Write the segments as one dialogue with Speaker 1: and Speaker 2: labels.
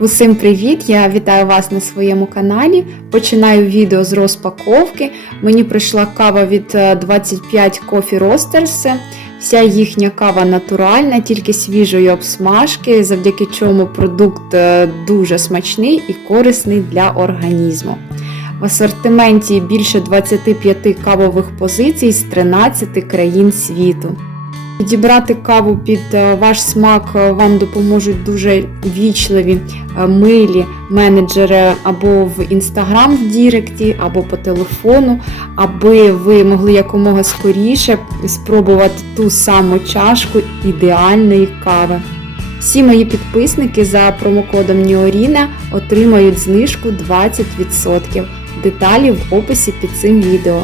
Speaker 1: Усім привіт! Я вітаю вас на своєму каналі. Починаю відео з розпаковки. Мені прийшла кава від е, 25 Coffee Roasters. Вся їхня кава натуральна, тільки свіжої обсмажки, завдяки чому продукт е, дуже смачний і корисний для організму. В асортименті більше 25 кавових позицій з 13 країн світу. Підібрати каву під е, ваш смак е, вам допоможуть дуже вічливі, е, милі менеджери або в інстаграм в Діректі, або по телефону, аби ви могли якомога скоріше спробувати ту саму чашку ідеальної кави. Всі мої підписники за промокодом Ніоріна отримають знижку 20%. Деталі в описі під цим відео.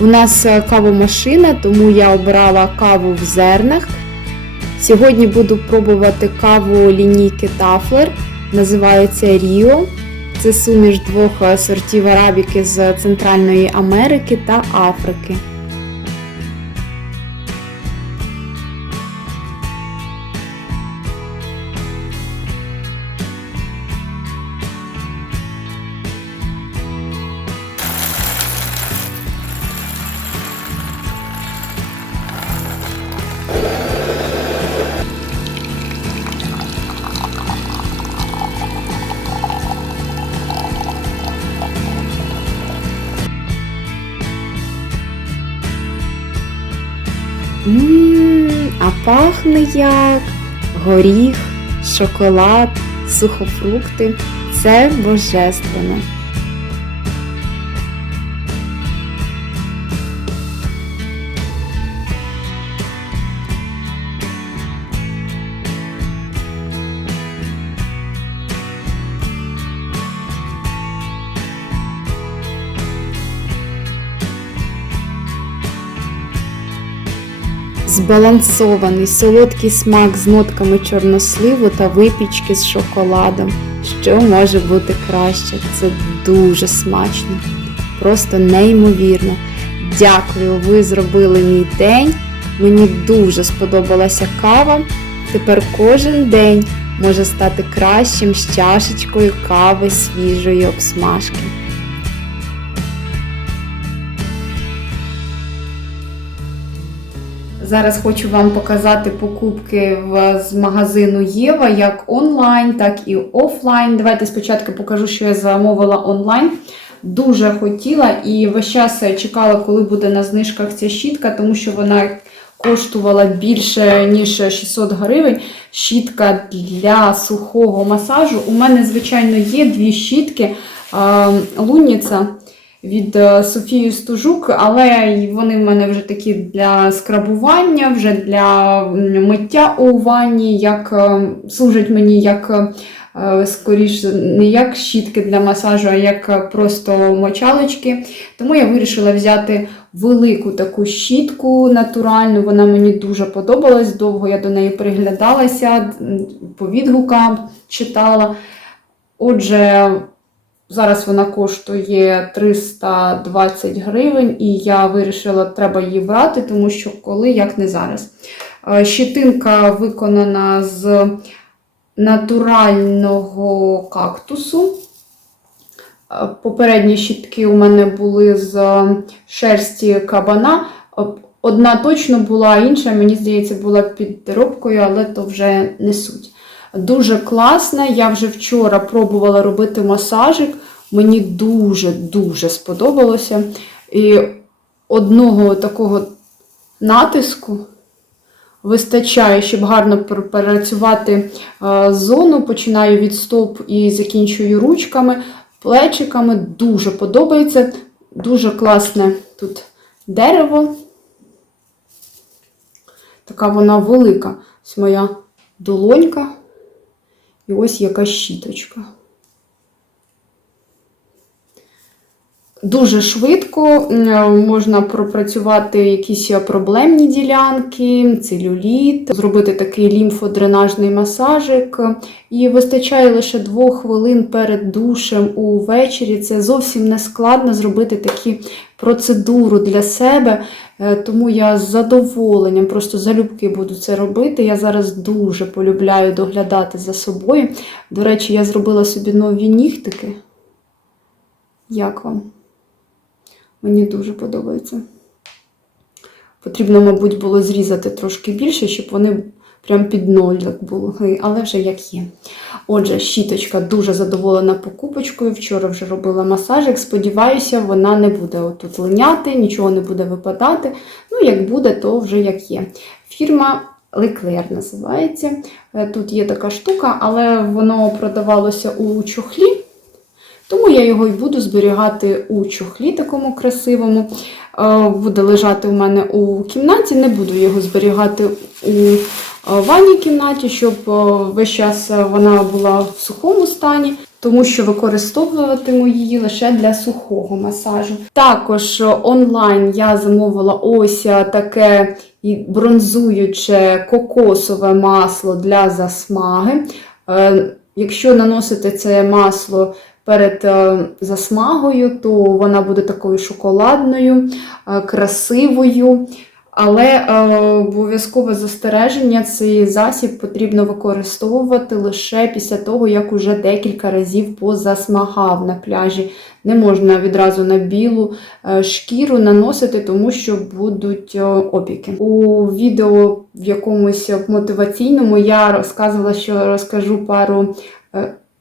Speaker 1: У нас е, кавомашина, тому я обрала каву в зернах. Сьогодні буду пробувати каву лінійки Тафлер, називається Ріо. Це суміш двох е, сортів арабіки з Центральної Америки та Африки. Ммм, а пахне як горіх, шоколад, сухофрукти. Це божественно. Збалансований солодкий смак з нотками чорносливу та випічки з шоколадом. Що може бути краще? Це дуже смачно, просто неймовірно. Дякую, ви зробили мій день. Мені дуже сподобалася кава. Тепер кожен день може стати кращим з чашечкою кави свіжої обсмажки. Зараз хочу вам показати покупки з магазину Єва як онлайн, так і офлайн. Давайте спочатку покажу, що я замовила онлайн. Дуже хотіла і весь час чекала, коли буде на знижках ця щітка, тому що вона коштувала більше, ніж 600 гривень. Щітка для сухого масажу. У мене, звичайно, є дві щітки. Лунниця від е, Софії Стужук, але вони в мене вже такі для скрабування, вже для миття у ванні, як е, служать мені як е, скоріше не як щітки для масажу, а як просто мочалочки. Тому я вирішила взяти велику таку щітку натуральну. Вона мені дуже подобалась. Довго я до неї приглядалася, по відгукам читала. Отже, Зараз вона коштує 320 гривень, і я вирішила, треба її брати, тому що коли, як не зараз. Е, Щитинка виконана з натурального кактусу. Е, Попередні щітки у мене були з шерсті кабана. Е, Одна точно була, інша, мені здається, була під доробкою, але то вже не суть. Дуже класна. Я вже вчора пробувала робити масажик. Мені дуже-дуже сподобалося. І одного такого натиску вистачає, щоб гарно пропрацювати зону. Починаю від стоп і закінчую ручками, плечиками. Дуже подобається. Дуже класне тут дерево. Така вона велика. Ось моя долонька. І ось яка щіточка. Дуже швидко можна пропрацювати якісь проблемні ділянки, целюліт, зробити такий лімфодренажний масажик. І вистачає лише двох хвилин перед душем увечері. Це зовсім не складно зробити такі процедуру для себе. Е, Тому я з задоволенням, просто залюбки буду це робити. Я зараз дуже полюбляю доглядати за собою. До речі, я зробила собі нові нігтики. Як вам? Мені дуже подобається. Потрібно, мабуть, було зрізати трошки більше, щоб вони прям під ноль так були, але вже як є. Отже, щіточка дуже задоволена покупочкою. Вчора вже робила масажик. Сподіваюся, вона не буде отут линяти, нічого не буде випадати. Ну, як буде, то вже як є. Фірма Leclerc називається. Е, Тут є така штука, але воно продавалося у чохлі. Тому я його і буду зберігати у чохлі такому красивому. Е, Буде лежати у мене у кімнаті, не буду його зберігати у е, ванній кімнаті, щоб е, весь час вона була в сухому стані, тому що використовуватиму її лише для сухого масажу. Також онлайн я замовила ось таке бронзуюче кокосове масло для засмаги. Якщо наносити це масло перед е, засмагою, то вона буде такою шоколадною, е, красивою. Але е, обов'язкове застереження, цей засіб потрібно використовувати лише після того, як уже декілька разів позасмагав на пляжі. Не можна відразу на білу е, шкіру наносити, тому що будуть опіки. У відео в якомусь мотиваційному я розказувала, що розкажу пару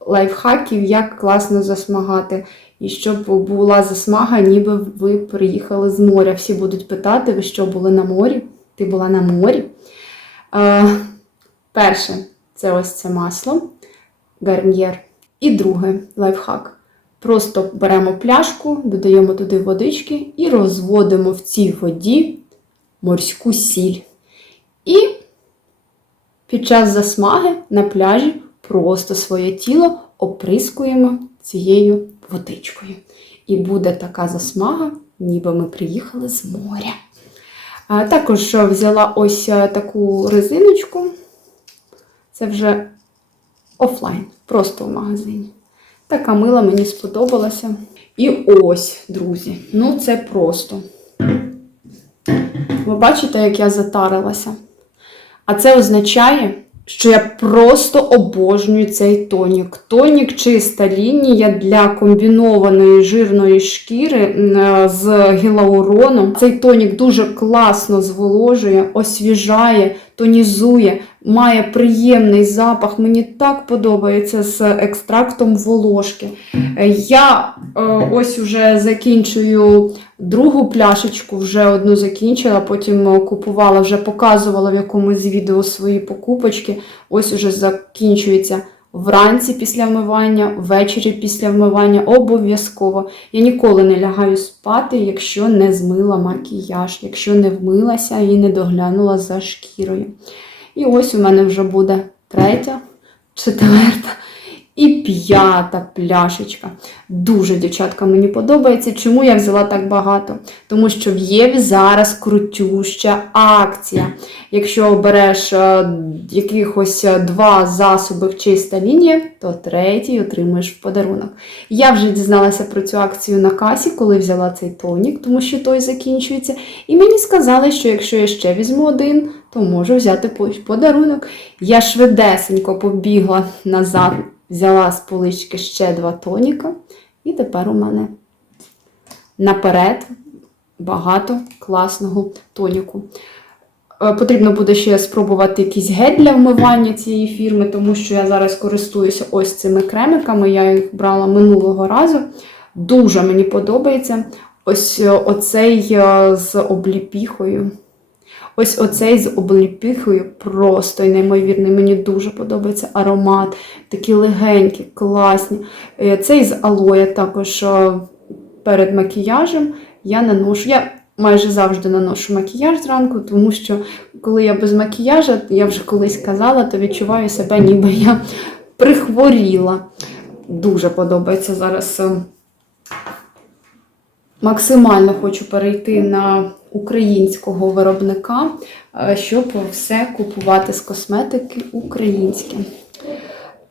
Speaker 1: лайфхаків, як класно засмагати. І щоб була засмага, ніби ви приїхали з моря. Всі будуть питати, ви що були на морі? Ти була на морі? Е, перше, це ось це масло гарньєр. І друге лайфхак. Просто беремо пляшку, додаємо туди водички і розводимо в цій воді морську сіль. І під час засмаги на пляжі просто своє тіло оприскуємо цією водичкою. І буде така засмага, ніби ми приїхали з моря. А, також взяла ось е, таку резиночку. Це вже офлайн, просто в магазині. Така мила мені сподобалася. І ось, друзі, ну це просто. Ви бачите, як я затарилася? А це означає, що я просто обожнюю цей тонік. Тонік чиста лінія для комбінованої жирної шкіри з гілауроном. Цей тонік дуже класно зволожує, освіжає, тонізує, має приємний запах. Мені так подобається з екстрактом волошки. Я е, ось уже закінчую другу пляшечку, вже одну закінчила, потім е, купувала, вже показувала в якомусь відео свої покупочки. Ось уже закінчується вранці після вмивання, ввечері після вмивання. Обов'язково. Я ніколи не лягаю спати, якщо не змила макіяж, якщо не вмилася і не доглянула за шкірою. І ось у мене вже буде третя, четверта і п'ята пляшечка. Дуже, дівчатка, мені подобається. Чому я взяла так багато? Тому що в Єві зараз крутюща акція. Якщо береш е, якихось е, два засоби чиста лінія, то третій отримуєш в подарунок. Я вже дізналася про цю акцію на касі, коли взяла цей тонік, тому що той закінчується. І мені сказали, що якщо я ще візьму один, то можу взяти подарунок. Я швидесенько побігла назад, взяла з полички ще два тоніка, і тепер у мене наперед багато класного тоніку. Е, Потрібно буде ще спробувати якийсь гель для вмивання цієї фірми, тому що я зараз користуюся ось цими кремиками. Я їх брала минулого разу. Дуже мені подобається. Ось е, оцей е, з обліпіхою. Ось оцей з обліпіхою просто і неймовірний. Мені дуже подобається аромат. Такі легенькі, класні. Е, Цей з алоє також е, перед макіяжем я наношу. Я майже завжди наношу макіяж зранку, тому що коли я без макіяжа, я вже колись казала, то відчуваю себе, ніби я прихворіла. Дуже подобається зараз. е, Максимально хочу перейти на українського виробника, е, щоб все купувати з косметики українське.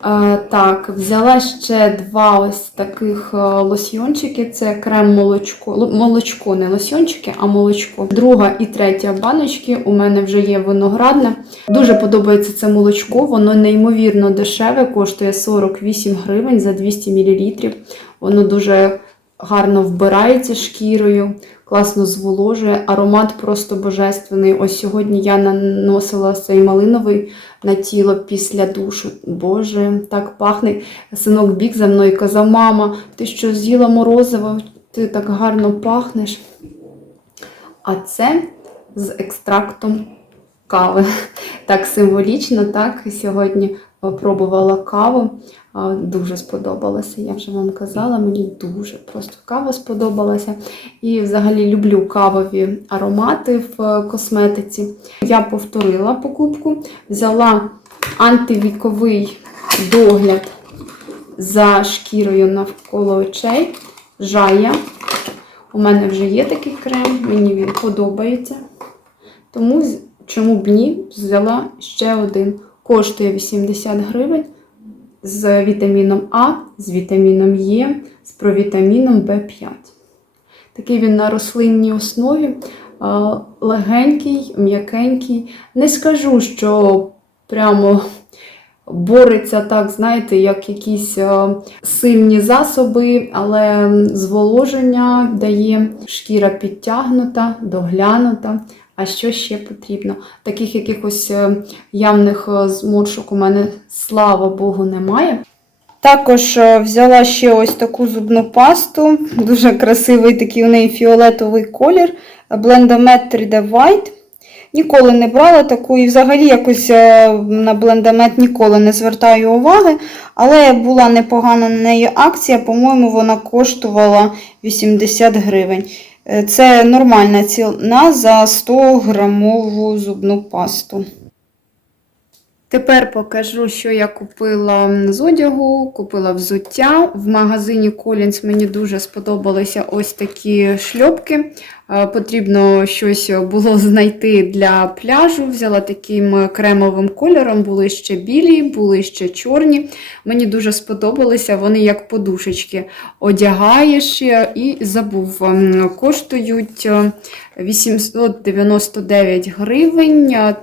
Speaker 1: Е, так, взяла ще два ось таких е, лосьйончики. Це крем молочко. Молочко, не лосьйончики, а молочко. Друга і третя баночки. У мене вже є виноградне. Дуже подобається це молочко, воно неймовірно дешеве, коштує 48 гривень за 200 мл. Воно дуже гарно вбирається шкірою, класно зволожує. Аромат просто божественний. Ось сьогодні я наносила цей малиновий на тіло після душу. Боже, так пахне. Синок біг за мною і казав: мама, ти що з'їла морозиво, ти так гарно пахнеш. А це з екстрактом кави. Так символічно, так. Сьогодні пробувала каву. Дуже сподобалося. Я вже вам казала, мені дуже просто кава сподобалася. І взагалі люблю кавові аромати в е, косметиці. Я повторила покупку, взяла антивіковий догляд за шкірою навколо очей. Жая. У мене вже є такий крем, мені він подобається. Тому чому б ні, взяла ще один. Коштує 80 гривень з вітаміном А, з вітаміном Е, з провітаміном В5. Такий він на рослинній основі, легенький, м'якенький. Не скажу, що прямо бореться так, знаєте, як якісь сильні засоби, але зволоження дає шкіра підтягнута, доглянута. А що ще потрібно? Таких якихось е, явних е, зморшок у мене, слава Богу, немає. Також е, взяла ще ось таку зубну пасту. Дуже красивий такий у неї фіолетовий колір. Blendomet 3D White. Ніколи не брала таку і взагалі якось на блендамет ніколи не звертаю уваги. Але була непогана на неї акція, по-моєму, вона коштувала 80 гривень. Е, Це нормальна ціна за 100 грамову зубну пасту. Тепер покажу, що я купила з одягу, купила взуття. В магазині Collins мені дуже сподобалися ось такі шльопки. Е, Потрібно щось було знайти для пляжу. Взяла таким кремовим кольором, були ще білі, були ще чорні. Мені дуже сподобалися, вони як подушечки. Одягаєш е, і забув. Коштують е, 899 гривень е,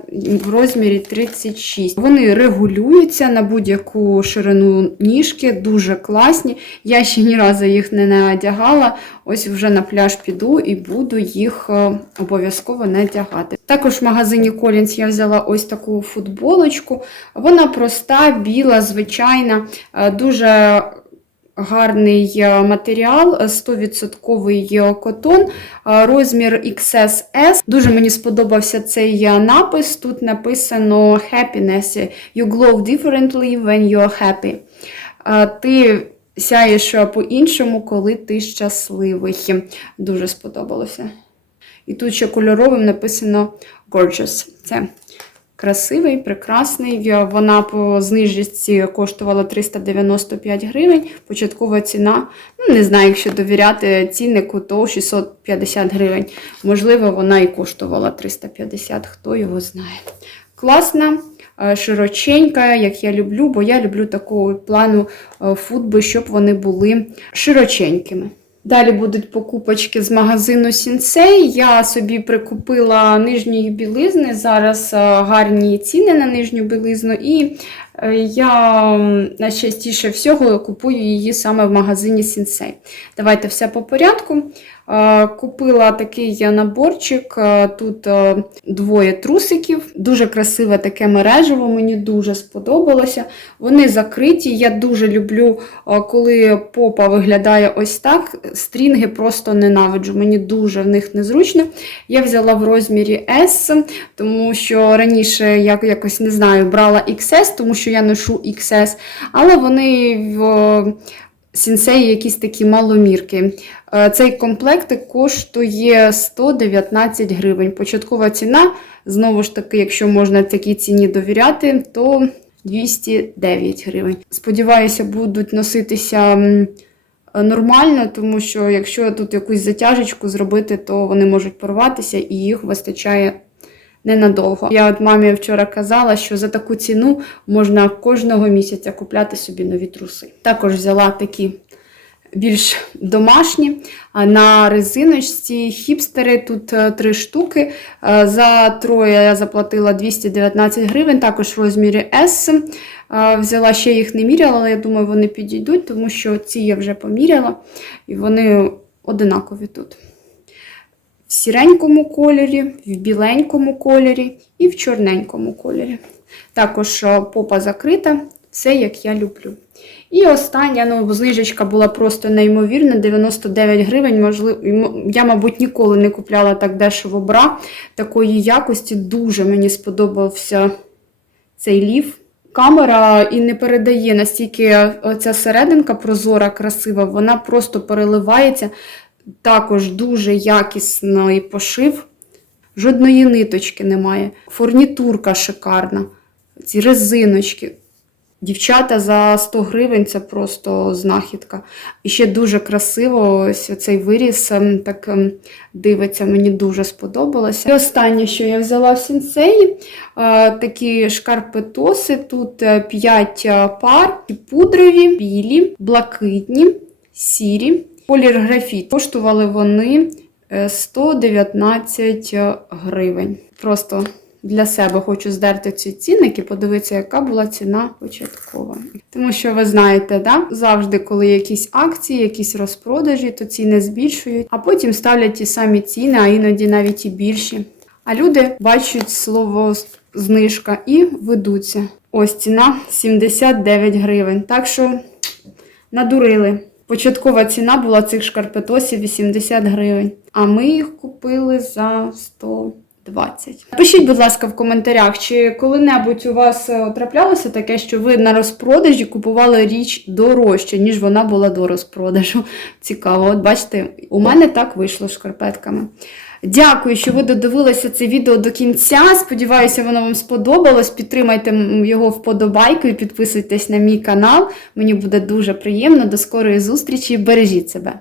Speaker 1: в розмірі 36. Вони регулюються на будь-яку ширину ніжки, дуже класні. Я ще ні разу їх не надягала. Ось вже на пляж піду і буду їх е, обов'язково надягати. Також в магазині Collins я взяла ось таку футболочку. Вона проста, біла, звичайна, е, дуже гарний е, матеріал, е, 100% котон, розмір XSS. Дуже мені сподобався цей напис. Тут написано happiness. You glow differently when you're happy. Ти сяєш по-іншому, коли ти щасливий. Дуже сподобалося. І тут ще кольоровим написано Gorgeous. Це красивий, прекрасний. Вона по знижці коштувала 395 гривень. Початкова ціна, ну не знаю, якщо довіряти ціннику, то 650 гривень. Можливо, вона і коштувала 350, хто його знає. Класна, широченька, як я люблю, бо я люблю такого плану е, футби, щоб вони були широченькими. Далі будуть покупочки з магазину Сінсей. Я собі прикупила нижньої білизни. Зараз е, гарні ціни на нижню білизну, і е, я найчастіше всього купую її саме в магазині Сінсей. Давайте все по порядку. Купила такий наборчик, тут двоє трусиків, дуже красиве таке мережево, мені дуже сподобалося. Вони закриті. Я дуже люблю, коли попа виглядає ось так. Стрінги просто ненавиджу, мені дуже в них незручно. Я взяла в розмірі S, тому що раніше я якось не знаю, брала XS, тому що я ношу XS, але вони в сінсеї якісь такі маломірки. Е, Цей комплект коштує 119 гривень. Початкова ціна, знову ж таки, якщо можна такій ціні довіряти, то 209 гривень. Сподіваюся, будуть носитися нормально, тому що якщо тут якусь затяжечку зробити, то вони можуть порватися і їх вистачає ненадовго. Я от мамі вчора казала, що за таку ціну можна кожного місяця купляти собі нові труси. Також взяла такі більш домашні. На резиночці хіпстери тут е, три штуки. Е, За троє я заплатила 219 гривень, також в розмірі S. Е, Взяла ще їх не міряла, але я думаю, вони підійдуть, тому що ці я вже поміряла, і вони одинакові тут. В сіренькому кольорі, в біленькому кольорі і в чорненькому кольорі. Також е, попа закрита, все як я люблю. І остання, ну, знижечка була просто неймовірна, 99 гривень. Можливо, я, мабуть, ніколи не купляла так дешево бра такої якості. Дуже мені сподобався цей лів. Камера і не передає настільки ця серединка прозора, красива, вона просто переливається. Також дуже якісний пошив. Жодної ниточки немає. Фурнітурка шикарна. Ці резиночки. Дівчата за 100 гривень це просто знахідка. І ще дуже красиво ось цей виріс ем, так ем, дивиться, мені дуже сподобалося. І останнє, що я взяла в сінсеї, е, такі шкарпетоси. Тут 5 пар, і пудрові, білі, блакитні, сірі, колір графіт. Коштували вони е, 119 гривень. Просто для себе хочу здерти ці цінники, подивитися, яка була ціна початкова. Тому що ви знаєте, да? завжди, коли якісь акції, якісь розпродажі, то ціни збільшують, а потім ставлять ті самі ціни, а іноді навіть і більші. А люди бачать слово знижка і ведуться. Ось ціна 79 гривень. Так що надурили. Початкова ціна була цих шкарпетосів 80 гривень, а ми їх купили за 120. Пишіть, будь ласка, в коментарях, чи коли-небудь у вас е, траплялося таке, що ви на розпродажі купували річ дорожче, ніж вона була до розпродажу. Цікаво, от бачите, у мене так вийшло з шкарпетками. Дякую, що ви додивилися це відео до кінця. Сподіваюся, воно вам сподобалось. Підтримайте його вподобайкою, підписуйтесь на мій канал. Мені буде дуже приємно. До скорої зустрічі. Бережіть себе.